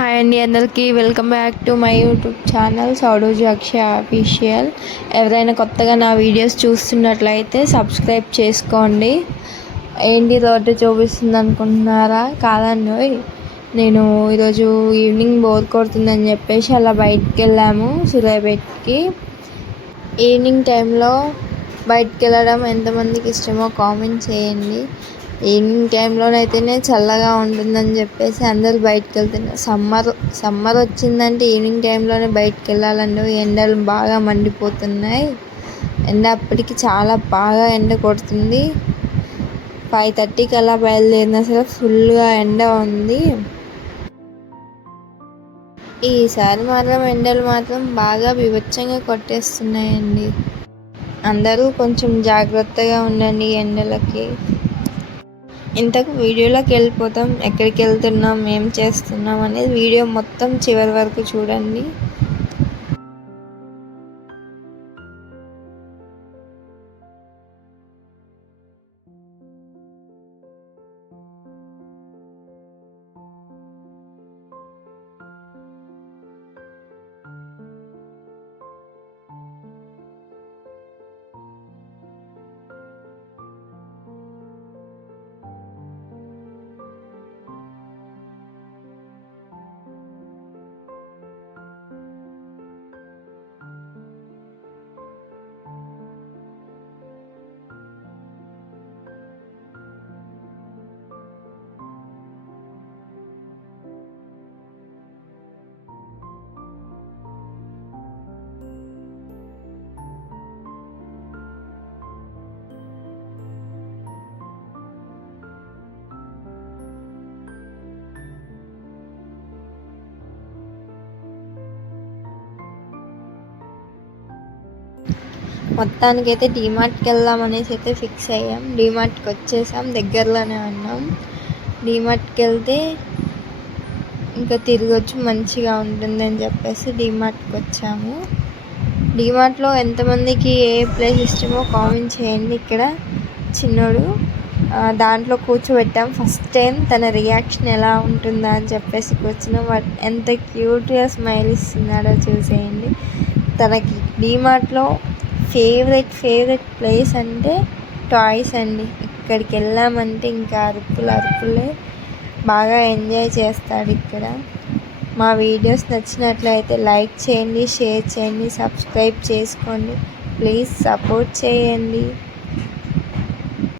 Hi అండి, అందరికీ welcome back to my YouTube channel సౌడోజీ అక్షయ అఫీషియల్. ఎవరైనా కొత్తగా నా వీడియోస్ చూస్తున్నట్లయితే సబ్స్క్రైబ్ చేసుకోండి. ఏంటి రోడ్డు చూపిస్తుంది అనుకుంటున్నారా? కాదండి, నేను ఈరోజు ఈవినింగ్ బోర్ కొడుతుందని చెప్పేసి అలా బయటికి వెళ్ళాము సూర్యాపేటకి. ఈవినింగ్ టైంలో బయటికి వెళ్ళడం ఎంతమందికి ఇష్టమో కామెంట్ చేయండి. ఈవినింగ్ టైంలోనైతేనే చల్లగా ఉంటుందని చెప్పేసి అందరూ బయటకు వెళ్తున్నారు. సమ్మర్ వచ్చిందంటే ఈవినింగ్ టైంలోనే బయటకు వెళ్ళాలండి. ఎండలు బాగా మండిపోతున్నాయి. ఎండ అప్పటికి చాలా బాగా ఎండ కొడుతుంది. 5:30కి అలా బయలుదేరినా సరే ఫుల్గా ఎండ ఉంది. ఈసారి మాత్రం ఎండలు మాత్రం బాగా బీభత్సంగా కొట్టేస్తున్నాయండి. అందరూ కొంచెం జాగ్రత్తగా ఉండండి ఎండలకి. ఇంతకు వీడియోలోకి వెళ్ళిపోతాం. ఎక్కడికి వెళ్తున్నాం, ఏం చేస్తున్నాం అనేది వీడియో మొత్తం చివరి వరకు చూడండి. మొత్తానికైతే డీమార్ట్కి వెళ్దాం అనేసి అయితే ఫిక్స్ అయ్యాం. డీమార్ట్కి వచ్చేసాం, దగ్గరలోనే ఉన్నాం. డీమార్ట్కి వెళ్తే ఇంకా తిరగొచ్చు, మంచిగా ఉంటుందని చెప్పేసి డీమార్ట్కి వచ్చాము. డీమార్ట్లో ఎంతమందికి ఏ ప్లేస్ ఇష్టమో కామెంట్ చేయండి. ఇక్కడ చిన్నోడు దాంట్లో కూర్చోబెట్టాం. ఫస్ట్ టైం తన రియాక్షన్ ఎలా ఉంటుందా అని చెప్పేసి కూర్చున్నాం. ఎంత క్యూట్గా స్మైల్ ఇస్తున్నాడో చూసేయండి. తనకి డీమార్ట్లో ఫేవరెట్ ప్లేస్ అంటే టాయ్స్ అండి. ఇక్కడికి వెళ్ళామంటే ఇంకా అరుపులే. బాగా ఎంజాయ్ చేస్తాడు ఇక్కడ. మా వీడియోస్ నచ్చినట్లయితే లైక్ చేయండి, షేర్ చేయండి, సబ్స్క్రైబ్ చేసుకోండి. ప్లీజ్ సపోర్ట్ చేయండి.